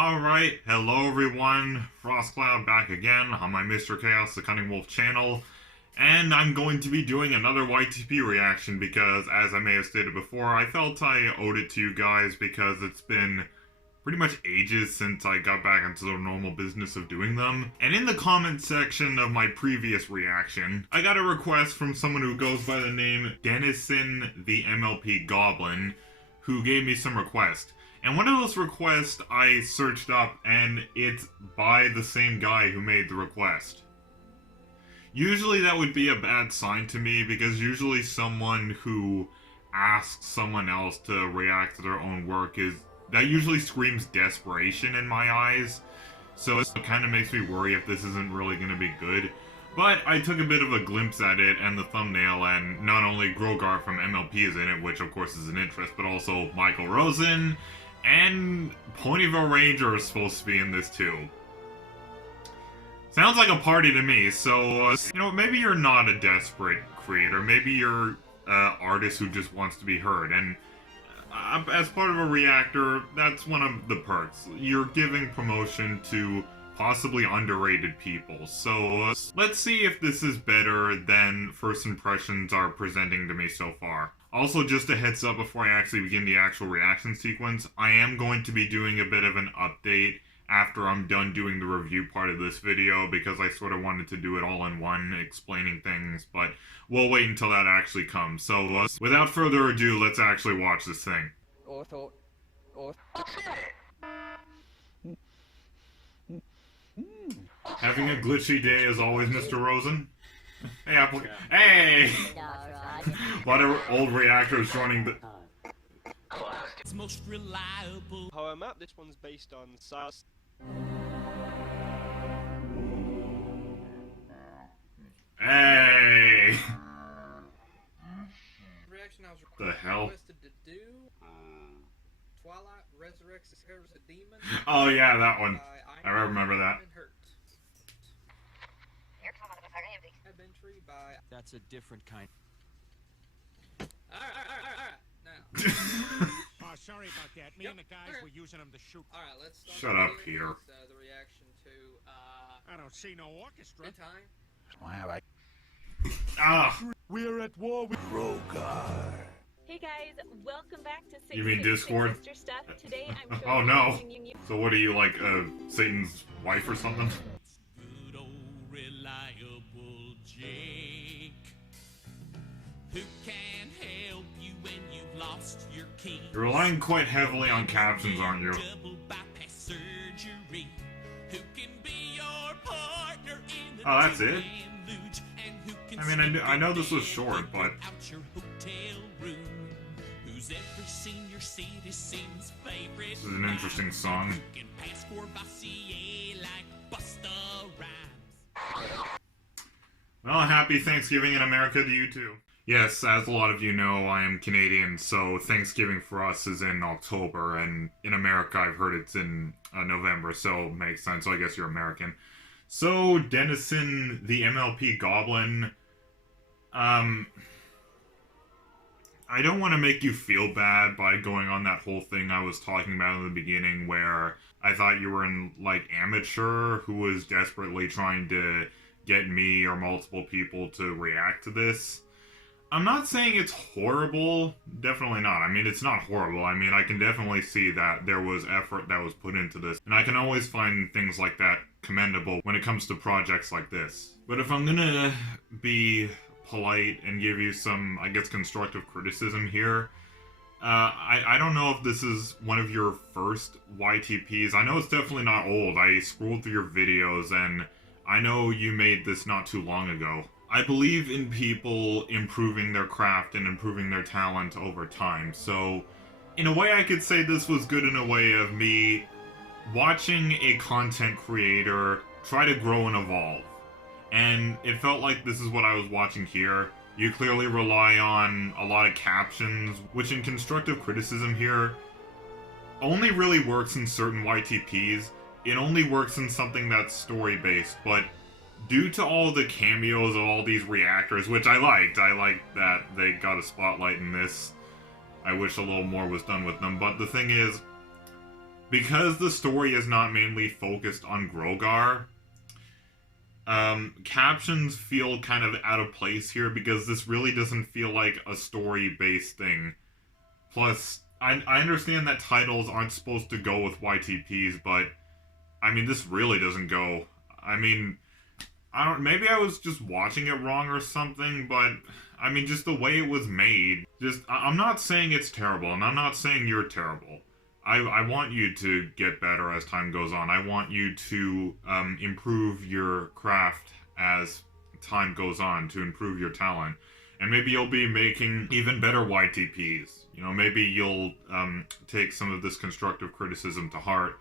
Alright, hello everyone, FrostCloud back again on my Mr. Chaos the Cunning Wolf channel, and I'm going to be doing another YTP reaction because, as I may have stated before, I felt I owed it to you guys because it's been pretty much ages since I got back into the normal business of doing them. And in the comment section of my previous reaction, I got a request from someone who goes by the name Dennison the MLP Goblin, who gave me some requests. And one of those requests I searched up, and it's by the same guy who made the request. Usually that would be a bad sign to me, because usually someone who asks someone else to react to their own work that usually screams desperation in my eyes. So it kind of makes me worry if this isn't really going to be good. But I took a bit of a glimpse at it and the thumbnail, and not only Grogar from MLP is in it, which of course is an interest, but also Michael Rosen, and Ponyville Ranger is supposed to be in this too. Sounds like a party to me, so, maybe you're not a desperate creator, maybe you're an artist who just wants to be heard, and as part of a reactor, that's one of the perks. You're giving promotion to possibly underrated people, so let's see if this is better than first impressions are presenting to me so far. Also, just a heads up before I actually begin the actual reaction sequence, I am going to be doing a bit of an update after I'm done doing the review part of this video, because I sort of wanted to do it all in one, explaining things, but we'll wait until that actually comes. So, without further ado, let's actually watch this thing. Having a glitchy day as always, Mr. Rosen? Hey, Hey! A lot of old reactors joining the... It's most reliable. How I'm at, this one's based on SARS. Hey! Reaction I was The hell? requested to do. Twilight resurrects a demon. Oh yeah, that one. I remember that. That's a different kind. Alright. Now. Sorry about that. Me and the guys were using them to shoot. Alright, let's start. Shut up, Peter. The reaction to, I don't see no orchestra. Good time. We're at war with Grogar. Hey guys, welcome back to You mean Discord? Stuff. Today I'm Oh no! So what are you, like, Satan's wife or something? Good old reliable Jake, who can help you when you've lost your key. You're relying quite heavily on captions, aren't you? Double bypass surgery. Who can be your partner in the Oh, that's it? deluge, and who can I mean, I know this was short, but... out your hotel room. Who's ever seen your citizen's favorite? This is an interesting song. Who can pass for Bossier like Busta Rhymes? Well, happy Thanksgiving in America to you too. Yes, as a lot of you know, I am Canadian, so Thanksgiving for us is in October, and in America I've heard it's in November, so it makes sense, so I guess you're American. So, Dennison the MLP Goblin, I don't want to make you feel bad by going on that whole thing I was talking about in the beginning where I thought you were an, like, amateur who was desperately trying to get me or multiple people to react to this. I'm not saying it's horrible, definitely not. I mean, it's not horrible. I mean, I can definitely see that there was effort that was put into this, and I can always find things like that commendable when it comes to projects like this. But if I'm gonna be polite and give you some, I guess, constructive criticism here, I don't know if this is one of your first YTPs. I know it's definitely not old. I scrolled through your videos, and I know you made this not too long ago. I believe in people improving their craft and improving their talent over time, so in a way I could say this was good in a way of me watching a content creator try to grow and evolve. And it felt like this is what I was watching here. You clearly rely on a lot of captions, which in constructive criticism here only really works in certain YTPs. It only works in something that's story-based, but due to all the cameos of all these reactors, which I liked that they got a spotlight in this. I wish a little more was done with them, but the thing is, because the story is not mainly focused on Grogar, captions feel kind of out of place here because this really doesn't feel like a story-based thing. Plus, I understand that titles aren't supposed to go with YTPs, but I mean, this really doesn't go. I mean, maybe I was just watching it wrong or something, but I mean, just the way it was made, I'm not saying it's terrible, and I'm not saying you're terrible. I want you to get better as time goes on. I want you to improve your craft as time goes on, to improve your talent. And maybe you'll be making even better YTPs. You know, maybe you'll take some of this constructive criticism to heart.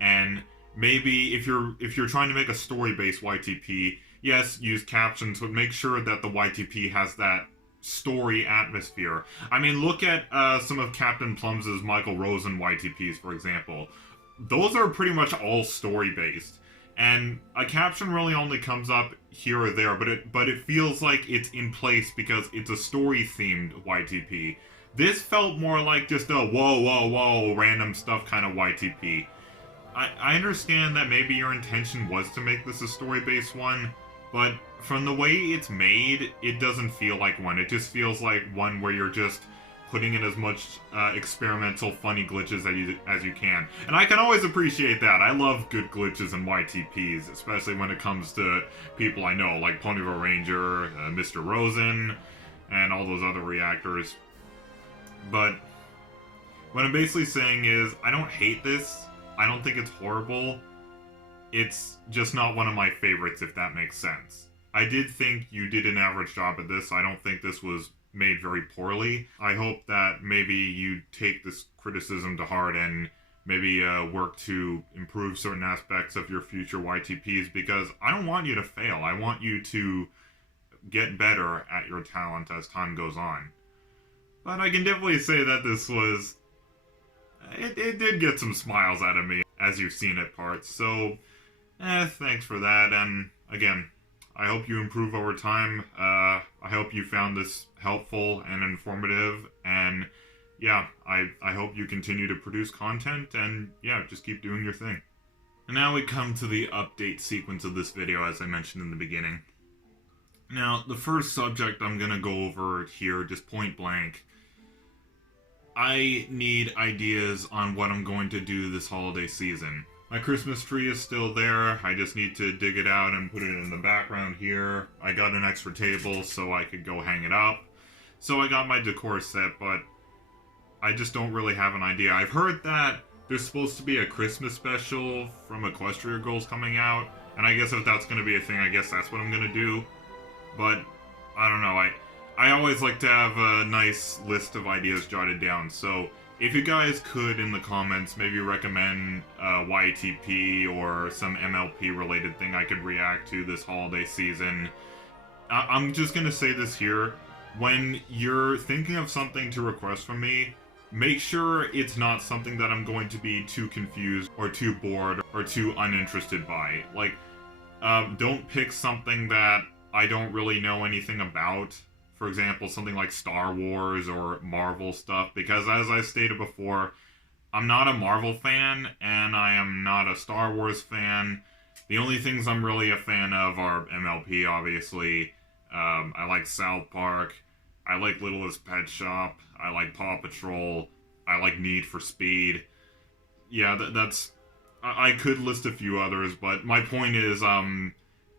And maybe if you're trying to make a story-based YTP, yes, use captions, but make sure that the YTP has that story atmosphere. I mean, look at some of Captain Plum's Michael Rosen YTPs, for example. Those are pretty much all story-based. And a caption really only comes up here or there, but it feels like it's in place because it's a story-themed YTP. This felt more like just a whoa, random stuff kind of YTP. I understand that maybe your intention was to make this a story-based one, but from the way it's made, it doesn't feel like one. It just feels like one where you're just putting in as much experimental, funny glitches as you can. And I can always appreciate that. I love good glitches in YTPs, especially when it comes to people I know, like Ponyville Ranger, Mr. Rosen, and all those other reactors. But what I'm basically saying is, I don't hate this. I don't think it's horrible. It's just not one of my favorites, if that makes sense. I did think you did an average job at this. I don't think this was made very poorly. I hope that maybe you take this criticism to heart and maybe work to improve certain aspects of your future YTPs, because I don't want you to fail. I want you to get better at your talent as time goes on. But I can definitely say that this was... It did get some smiles out of me, as you've seen at parts, so... thanks for that, and again, I hope you improve over time. I hope you found this helpful and informative, and yeah, I hope you continue to produce content, and yeah, just keep doing your thing. And now we come to the update sequence of this video, as I mentioned in the beginning. Now, the first subject I'm gonna go over here, just point blank, I need ideas on what I'm going to do this holiday season. My Christmas tree is still there. I just need to dig it out and put it in the background here. I got an extra table so I could go hang it up. So I got my decor set, but I just don't really have an idea. I've heard that there's supposed to be a Christmas special from Equestria Girls coming out, and I guess if that's going to be a thing, I guess that's what I'm going to do. But, I don't know, I always like to have a nice list of ideas jotted down, so if you guys could, in the comments, maybe recommend YTP or some MLP related thing I could react to this holiday season. I'm just gonna say this here. When you're thinking of something to request from me, make sure it's not something that I'm going to be too confused or too bored or too uninterested by. Like, don't pick something that I don't really know anything about. For example, something like Star Wars or Marvel stuff, because as I stated before, I'm not a Marvel fan, and I am not a Star Wars fan. The only things I'm really a fan of are MLP, obviously. I like South Park. I like Littlest Pet Shop. I like Paw Patrol. I like Need for Speed. Yeah, that's... I could list a few others, but my point is,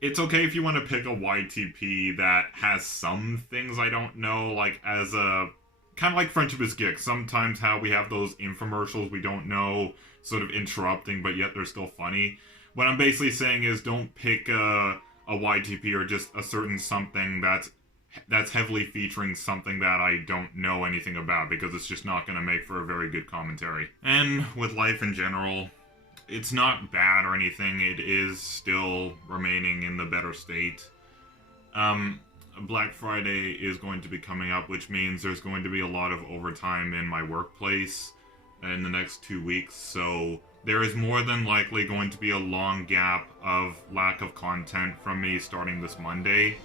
it's okay if you want to pick a YTP that has some things I don't know, like as a... Kind of like Friendship is Geek. Sometimes how we have those infomercials we don't know, sort of interrupting, but yet they're still funny. What I'm basically saying is don't pick a YTP or just a certain something that's heavily featuring something that I don't know anything about, because it's just not going to make for a very good commentary. And with life in general, it's not bad or anything, it is still remaining in the better state. Black Friday is going to be coming up, which means there's going to be a lot of overtime in my workplace in the next 2 weeks, so there is more than likely going to be a long gap of lack of content from me starting this Monday.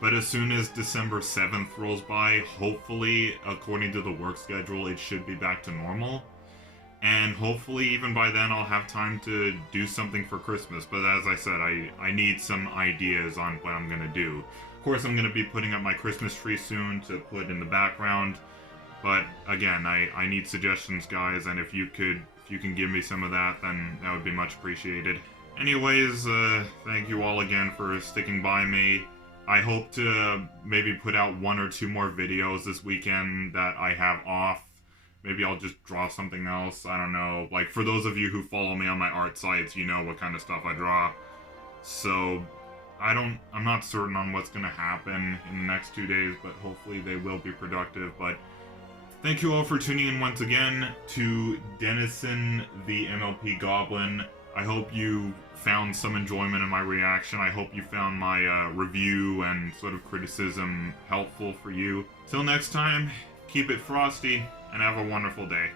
But as soon as December 7th rolls by, hopefully, according to the work schedule, it should be back to normal. And hopefully even by then I'll have time to do something for Christmas. But as I said, I need some ideas on what I'm gonna do. Of course, I'm gonna be putting up my Christmas tree soon to put in the background. But again, I need suggestions, guys, and if you can give me some of that, then that would be much appreciated. Anyways, thank you all again for sticking by me. I hope to maybe put out 1 or 2 more videos this weekend that I have off. Maybe I'll just draw something else, I don't know. Like, for those of you who follow me on my art sites, you know what kind of stuff I draw. So, I'm not certain on what's gonna happen in the next 2 days, but hopefully they will be productive. But thank you all for tuning in once again to Dennison the MLP Goblin. I hope you found some enjoyment in my reaction. I hope you found my review and sort of criticism helpful for you. Till next time, keep it frosty, and have a wonderful day.